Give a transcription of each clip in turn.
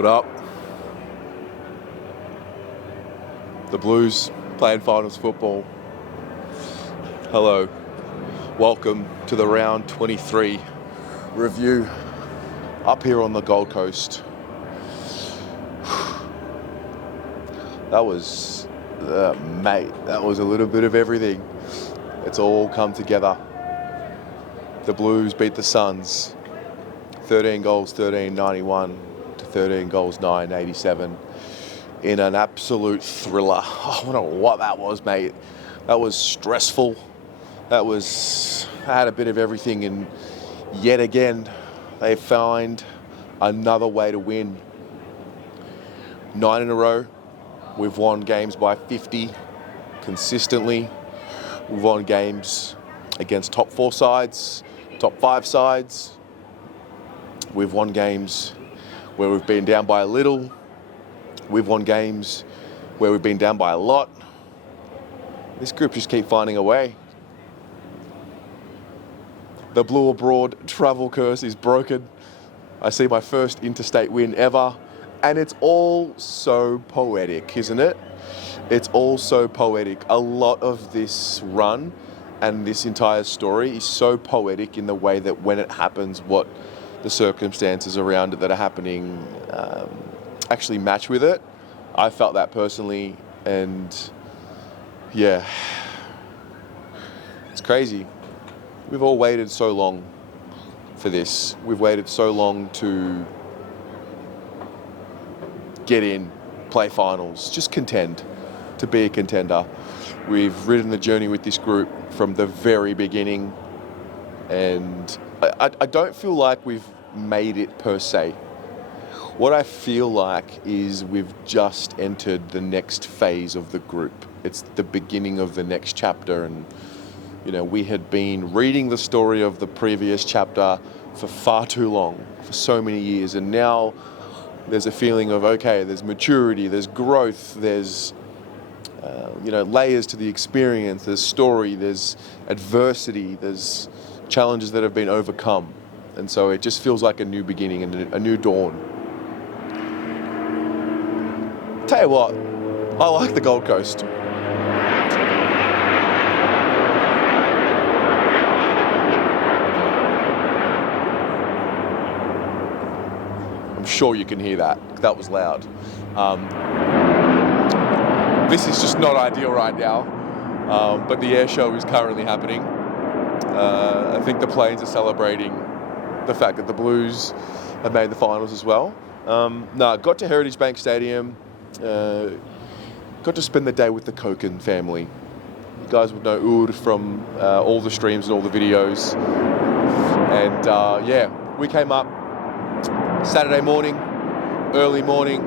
What up? The Blues playing finals football. Hello. Welcome to the round 23 review up here on the Gold Coast. That was, mate, that was a little bit of everything. It's all come together. The Blues beat the Suns 13 goals, 13-91 to 13 goals, 9-87 in an absolute thriller. I don't know what that was, mate. That was stressful. I had a bit of everything, and yet again, they find another way to win. 9 in a row. We've won games by 50 consistently. We've won games against top 4 sides, top 5 sides. We've won games where we've been down by a little. We've won games where we've been down by a lot. This group just keep finding a way. The Blue Abroad travel curse is broken. I see my first interstate win ever. And it's all so poetic, isn't it? It's all so poetic. A lot of this run and this entire story is so poetic in the way that when it happens, what the circumstances around it that are happening actually match with it. I felt that personally, and yeah, it's crazy. We've all waited so long for this. We've waited so long to get in, play finals, just contend, to be a contender. We've ridden the journey with this group from the very beginning, and I don't feel like we've made it per se. What I feel like is we've just entered the next phase of the group. It's the beginning of the next chapter, and you know, we had been reading the story of the previous chapter for far too long, for so many years, and now there's a feeling of, okay, there's maturity, there's growth, there's layers to the experience, there's story, there's adversity, there's challenges that have been overcome. And so it just feels like a new beginning and a new dawn. Tell you what, I like the Gold Coast. I'm sure you can hear that. That was loud. This is just not ideal right now, but the air show is currently happening. I think the Plains are celebrating the fact that the Blues have made the finals as well. Got to Heritage Bank Stadium, got to spend the day with the Koken family. You guys would know Oud from all the streams and all the videos. And we came up Saturday morning, early morning,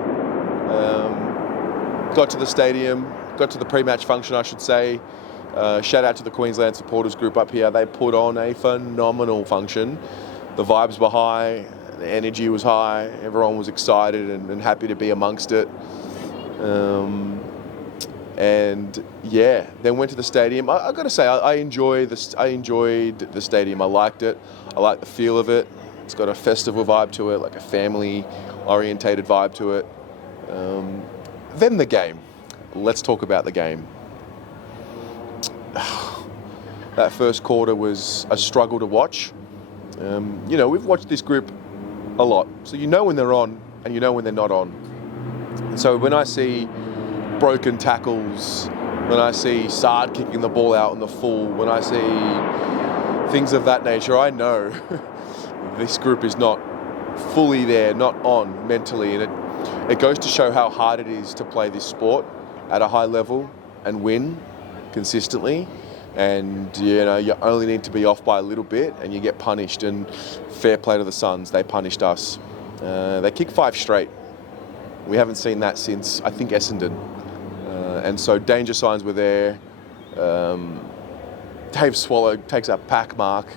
got to the stadium, got to the pre-match function, I should say. Shout out to the Queensland supporters group up here. They put on a phenomenal function. The vibes were high, the energy was high, everyone was excited and happy to be amongst it. Then went to the stadium. I got to say, I enjoyed the stadium. I liked it. I liked the feel of it. It's got a festival vibe to it, like a family-orientated vibe to it. Then the game. Let's talk about the game. That first quarter was a struggle to watch. We've watched this group a lot, so you know when they're on and you know when they're not on. And so when I see broken tackles, when I see Saad kicking the ball out in the full, when I see things of that nature, I know this group is not fully there, not on mentally, and it goes to show how hard it is to play this sport at a high level and win consistently. And you only need to be off by a little bit and you get punished. And fair play to the Suns, they punished us. They kicked 5 straight. We haven't seen that since, I think, Essendon. And so danger signs were there. Dave Swallow takes a pack mark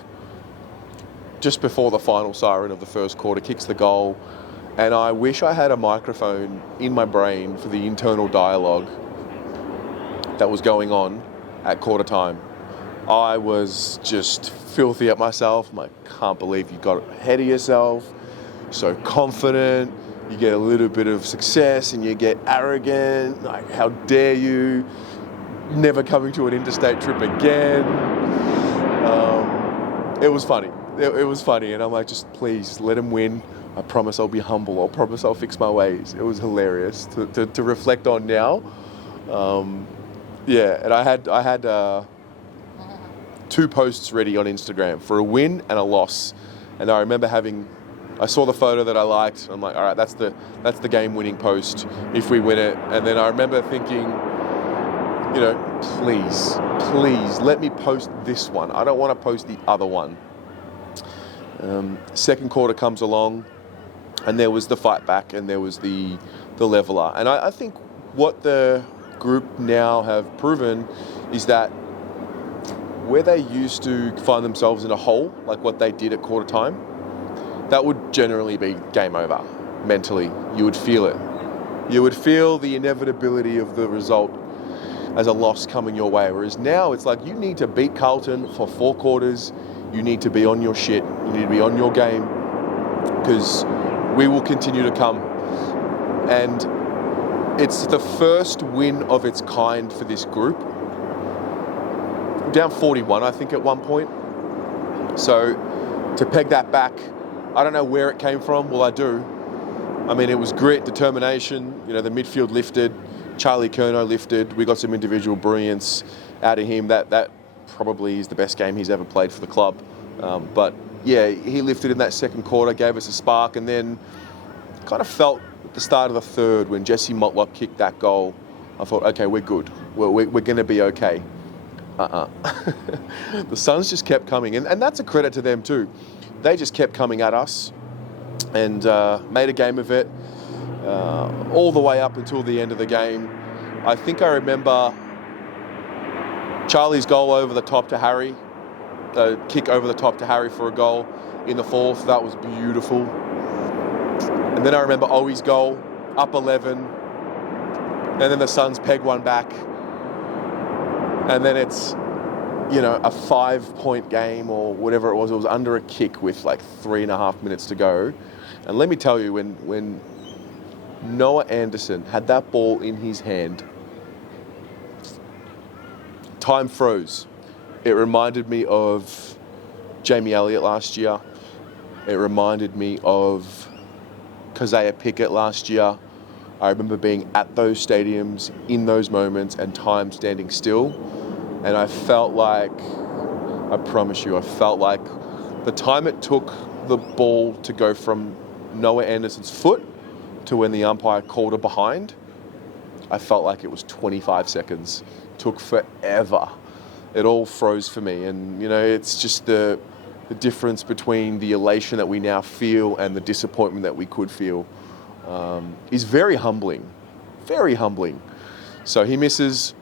just before the final siren of the first quarter, kicks the goal. And I wish I had a microphone in my brain for the internal dialogue that was going on at quarter time. I was just filthy at myself. I'm like, can't believe you got ahead of yourself. So confident. you get a little bit of success and you get arrogant, like how dare you, never coming to an interstate trip again. It was funny. It was funny, and I'm like, just please let him win. I promise I'll be humble. I promise I'll fix my ways. It was hilarious to reflect on now. Yeah, and I had 2 posts ready on Instagram for a win and a loss, and I remember I saw the photo that I liked. I'm like, all right, that's the game-winning post if we win it. And then I remember thinking, you know, please let me post this one. I don't want to post the other one. Second quarter comes along, and there was the fight back, and there was the leveler. And I think what the group now have proven is that where they used to find themselves in a hole, like what they did at quarter time, that would generally be game over mentally. You would feel it. You would feel the inevitability of the result as a loss coming your way. Whereas now it's like you need to beat Carlton for 4 quarters. You need to be on your shit. You need to be on your game, because we will continue to come. And it's the first win of its kind for this group. Down 41, I think, at one point. So to peg that back, I don't know where it came from. Well, I do. I mean, it was grit, determination. You know, the midfield lifted. Charlie Curnow lifted. We got some individual brilliance out of him. That probably is the best game he's ever played for the club. But yeah, he lifted in that second quarter, gave us a spark, and then kind of felt at the start of the third when Jesse Motlop kicked that goal, I thought, okay, we're good. We're going to be okay. The Suns just kept coming, and that's a credit to them too. They just kept coming at us and made a game of it all the way up until the end of the game. I think I remember Charlie's goal over the top to Harry, the kick over the top to Harry for a goal in the fourth. That was beautiful. And then I remember Owi's goal, up 11, and then the Suns peg one back. And then it's, you know, a 5-point game or whatever it was under a kick with like 3.5 minutes to go. And let me tell you, when Noah Anderson had that ball in his hand, time froze. It reminded me of Jamie Elliott last year. It reminded me of Keziah Pickett last year. I remember being at those stadiums in those moments and time standing still. And I felt like, I promise you, I felt like the time it took the ball to go from Noah Anderson's foot to when the umpire called it behind, I felt like it was 25 seconds. It took forever. It all froze for me. And, you know, it's just the difference between the elation that we now feel and the disappointment that we could feel is very humbling. Very humbling. So he misses.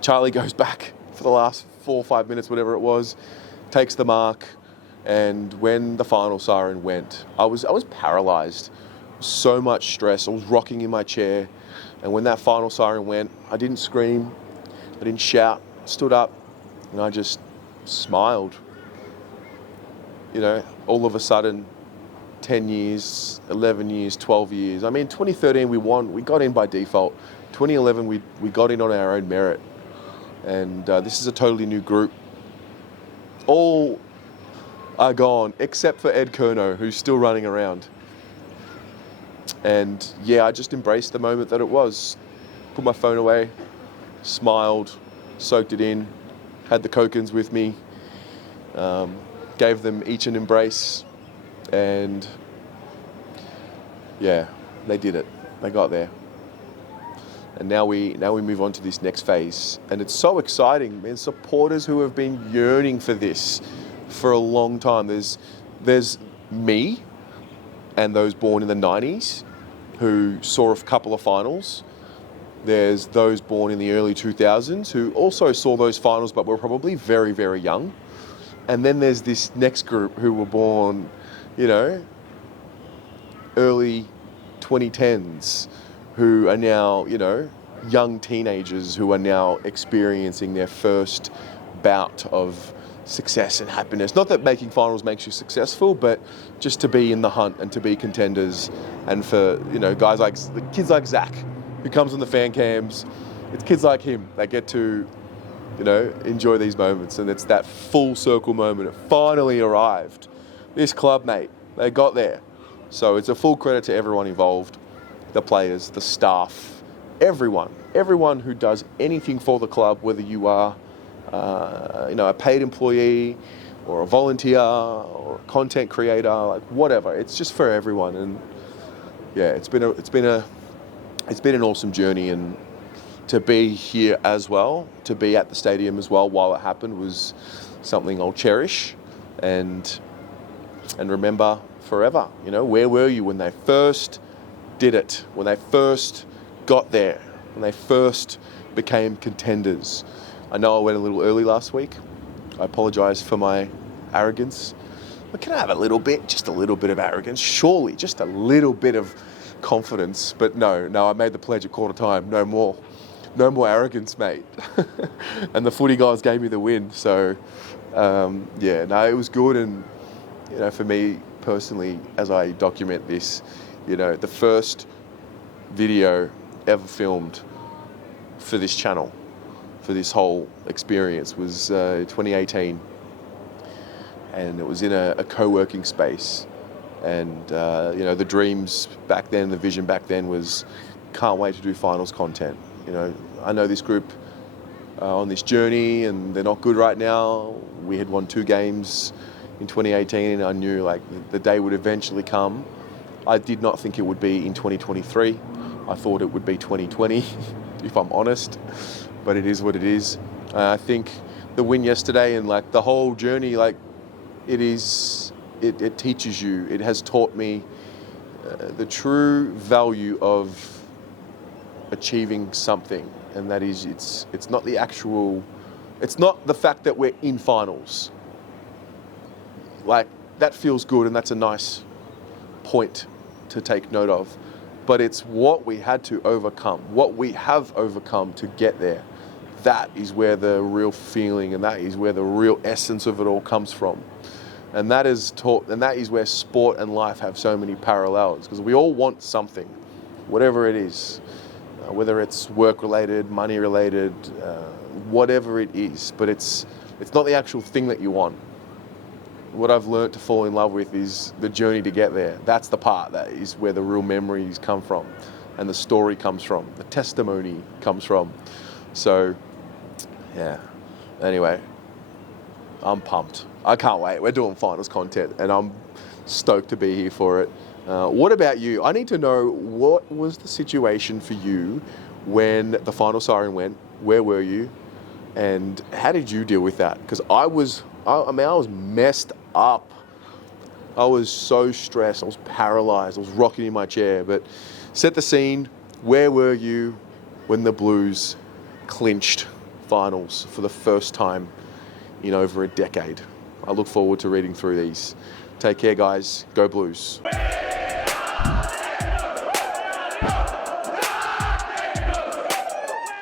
Charlie goes back for the last 4 or 5 minutes, whatever it was, takes the mark, and when the final siren went, I was paralysed. So much stress. I was rocking in my chair, and when that final siren went, I didn't scream, I didn't shout, I stood up, and I just smiled. You know, all of a sudden, 10 years, 11 years, 12 years. I mean, 2013 we won, we got in by default. 2011 we got in on our own merit. And this is a totally new group. All are gone, except for Ed Curnow, who's still running around. And yeah, I just embraced the moment that it was. Put my phone away, smiled, soaked it in, had the Kokens with me, gave them each an embrace, and yeah, they did it. They got there. And now we move on to this next phase. And it's so exciting, man. Supporters who have been yearning for this for a long time. There's me and those born in the 90s who saw a couple of finals. There's those born in the early 2000s who also saw those finals but were probably very, very young. And then there's this next group who were born, you know, early 2010s, who are now, you know, young teenagers who are now experiencing their first bout of success and happiness. Not that making finals makes you successful, but just to be in the hunt and to be contenders, and for guys like kids like Zach, who comes on the fan cams. It's kids like him that get to enjoy these moments, and it's that full circle moment. It finally arrived. This club, mate, they got there. So it's a full credit to everyone involved, the players, the staff, everyone who does anything for the club, whether you are a paid employee or a volunteer or a content creator, like whatever. It's just for everyone, and yeah, it's been an awesome journey, and to be here as well, to be at the stadium as well while it happened, was something I'll cherish and remember forever. Where were you when they first did it, when they first got there, when they first became contenders? I know I went a little early last week. I apologise for my arrogance. But can I have just a little bit of arrogance? Surely, just a little bit of confidence. But no, I made the pledge at quarter time. No more arrogance, mate. And the footy guys gave me the win. So, it was good. And, for me personally, as I document this, the first video ever filmed for this channel, for this whole experience, was 2018. And it was in a co-working space. And, the dreams back then, the vision back then was, can't wait to do finals content. I know this group on this journey, and they're not good right now. We had won 2 games in 2018, and I knew the day would eventually come. I did not think it would be in 2023. I thought it would be 2020, if I'm honest, but it is what it is. I think the win yesterday and the whole journey, it teaches you. It has taught me the true value of achieving something, and that is it's not the fact that we're in finals. That feels good, and that's a nice point to take note of, but it's what we had to overcome, what we have overcome to get there. That is where the real feeling, and that is where the real essence of it all comes from. And that is where sport and life have so many parallels, because we all want something, whatever it is. Whether it's work-related, money-related, whatever it is, but it's not the actual thing that you want. What I've learned to fall in love with is the journey to get there. That's the part that is where the real memories come from, and the story comes from, the testimony comes from. So, yeah. Anyway, I'm pumped. I can't wait. We're doing finals content, and I'm stoked to be here for it. What about you? I need to know, what was the situation for you when the final siren went? Where were you? And how did you deal with that? Because I was messed up. I was so stressed. I was paralyzed. I was rocking in my chair. But set the scene. Where were you when the Blues clinched finals for the first time in over a decade? I look forward to reading through these. Take care, guys. Go Blues.